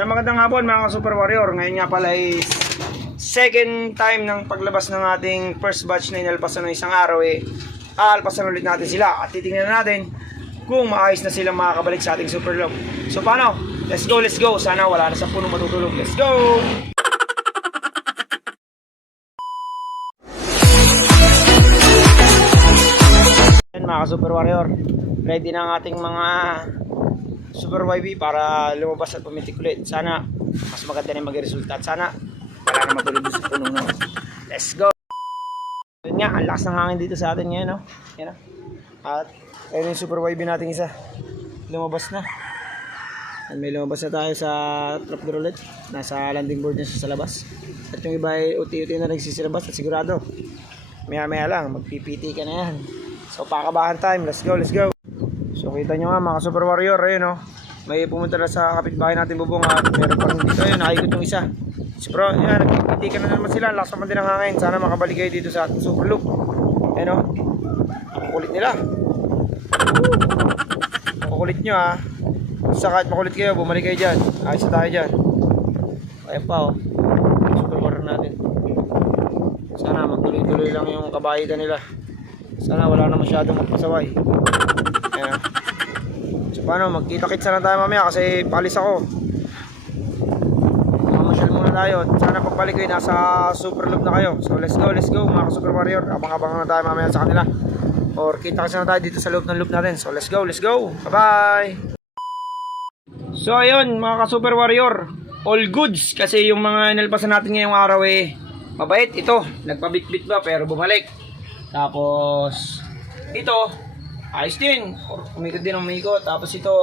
Sa magandang hapon mga Super Warrior. Ngayon nga pala is second time ng paglabas ng ating first batch na inalpasan ng isang araw aalpasan ulit natin sila at titingnan natin kung maayos na silang makakabalik sa ating Super Love. So paano? Let's go, let's go. Sana wala na sa punong matutulog. Let's go! Yan mga Super Warrior. Ready na ang ating mga Super YB para lumabas at pumitik ulit. Sana mas maganda na mag-resulta at sana wala na matulog sa punong na. Let's go! Yun nga, ang lakas ng hangin dito sa atin ngayon, no? Yan, no? At ayun yung Super YB natin isa. Lumabas na. At may lumabas na tayo sa trapdoor ulit. Nasa landing board na siya sa labas. At yung iba ay uti-uti na nagsisilabas at sigurado maya-maya lang, mag-PPT ka na yan. So pakabahan time, let's go, let's go. So kita nyo nga mga Super Warrior, ayun, no? May pumunta na sa kapitbahay natin bubong at meron pang dito, ayun, nakikot yung isa. So bro, yan, nag-PPT ka na naman sila, lakas naman din ang hangin. Sana makabalik kayo dito sa Super Loop. Ayun, no? Ang kulit nila. Makulit nyo, ha. Sa kahit makulit kayo, bumalik kayo dyan. Ayos na tayo dyan. Ayan pa, oh. Super Warrior natin. Sana magtuloy-tuloy lang yung kabahitan nila. Sana wala na masyadong magpasaway. Ayan. So paano, magkita-kits na tayo mamaya kasi palis ako. Mamasyal muna tayo. Sana pagbalik kayo, nasa Super Loop na kayo. So let's go mga Super Warrior. Abang-abang na tayo mamaya sa kanila. Or kita-kits na tayo dito sa loob ng loop natin. So let's go. Bye-bye! So ayun mga Super Warrior, all goods kasi yung mga inalpasan natin ngayong araw mabait. Ito, nagpabit-bit ba pero bumalik. Tapos ito, ayos din. Umikot din ang umikot. Tapos ito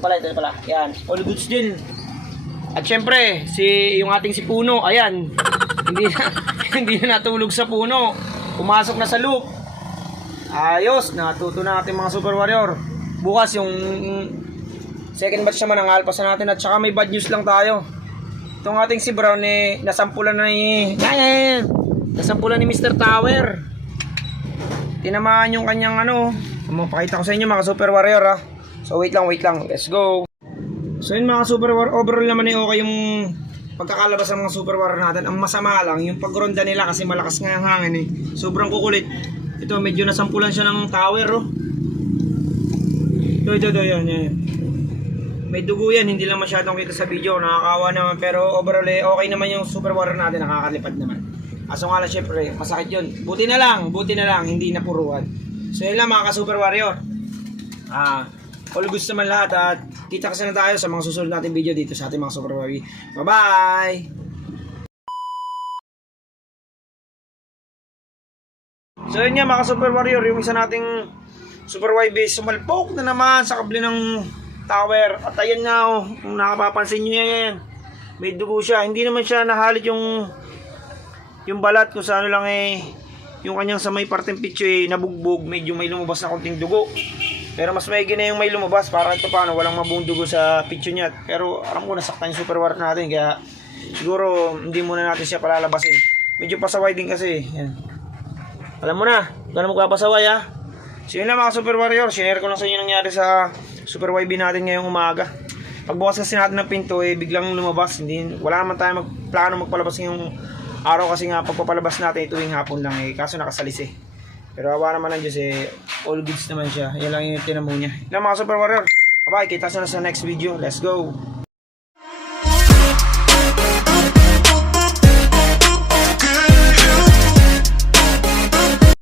pala. Yan, all goods din. At syempre, yung ating si Puno, ayan. Hindi na natulog sa puno. Pumasok na sa loop. Ayos, natuto na natin mga Super Warrior. Bukas yung second batch naman ang alpasan natin. At saka may bad news lang tayo. Itong ating si Brown nasampulan nasampulan ni Mr. Tower. Tinamaan yung kanyang mapakita ko sa inyo mga Super Warrior, ha. So wait lang, let's go. So yun mga Super Warrior, overall naman okay yung pagkakalabas ng mga Super Warrior natin. Ang masama lang yung pagronda nila kasi malakas nga yung hangin sobrang kukulit. Ito medyo nasampulan siya ng tower, oh. Ito yan. May dugo yan, hindi lang masyadong kita sa video, nakakawa naman, pero overall okay naman yung Super Warrior natin, nakakalipad naman. Aso nga lang syempre, masakit yun. Buti na lang, hindi napuruan. So yun lang mga ka-Super Warrior. All goods naman lahat at kita kasi na tayo sa mga susunod natin video dito sa ating mga Super Warrior. Bye-bye! So yun nga mga Super Warrior, yung isa nating Super YB sumalpok na naman sa kable ng tower. At ayan nga, kung nakapapansin nyo yan, may dugo siya. Hindi naman siya nahalit yung balat kung saan lang yung kanyang sa may parteng pitch nabugbog, medyo may lumabas na konting dugo. Pero mas maigi na yung may lumabas para ito paano walang mabuong dugo sa pitch niya. Pero alam ko nasaktan yung Super Warrior natin kaya siguro hindi muna natin siya palalabasin. Medyo pasaway din kasi. Yan. Alam mo na, gano'n magpapasaway, ha. So yun lang mga Super Warrior, share ko lang sa inyo nangyari sa Super YB natin ngayong umaga. Pagbukas kasi natin ng pinto biglang lumabas. Wala naman tayo plano magpalabas ngayong araw kasi nga pagpapalabas natin tuwing hapon lang kaso nakasalis Pero awa naman ng Diyos all goods naman siya. Yan lang yung tinamo niya. Yan mga Super Warrior. Bye bye, kita sa next video. Let's go.